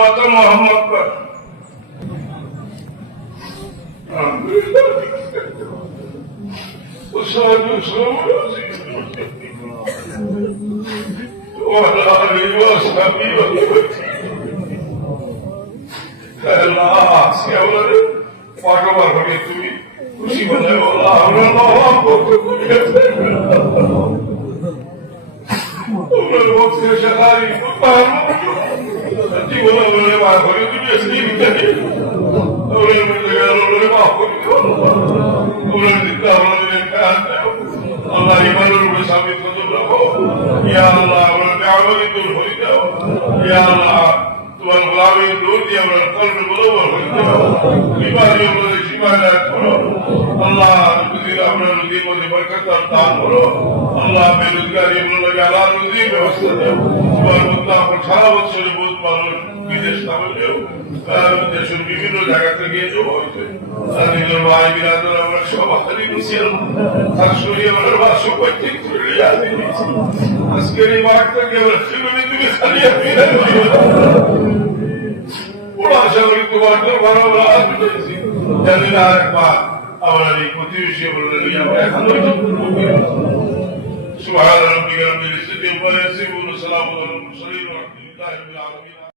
মাতা মোহাম্মদ পাক وعلى آله وصحبه وسلم আল্লাহ আজকে আমাদের পাঠবার হবে তুমি খুশি বলে আল্লাহ আমরা নবাব করতে ওনার বক্সে সাহারি জীবনে বলে মা করে তুমি আসলি ওনার মধ্যে গেল বলে মা করে ওনার দিতে আমাদের আল্লাহ ইমানের উপরে সাবিত করে রাখো ইয়া আল্লাহ আমরা দাওয়াতি দূর হয়ে যাও ইয়া আল্লাহ তোমার গোলামের দূর দিয়ে আমরা কলবে বরাবর হয়ে যাও বিবাদী উপরে সীমানাত করো আল্লাহ যদি আমরা নদীর মধ্যে বরকত দান করো আল্লাহ বেরোজগারি বলে আল্লাহ নদীর ব্যবস্থা দাও তোমার মধ্যে আমরা সারা বছরে বহুত মানুষ বিদেশ থাকলেও দেশের বিভিন্ন জায়গা থেকে জমা হয়েছে নিজের ভাই বিরাদর আমরা সব হাতারি মিশিয়ে শাশুড়ি আমার ভাষ্য করতে আজকের এই মাঠ থেকে আমরা সেগুলি তুমি ছাড়িয়ে ফিরে ওরা আশা করি তোমার তো ভালো পেয়েছি জানি না আরেকবার আমরা এই প্রতিবেশী বললেন আমরা এখন সুবহান রাব্বিকা রাব্বিল ইজ্জাতি ওয়া সালামুন আলাল মুরসালিন ওয়া আলহামদুলিল্লাহি রাব্বিল আলামিন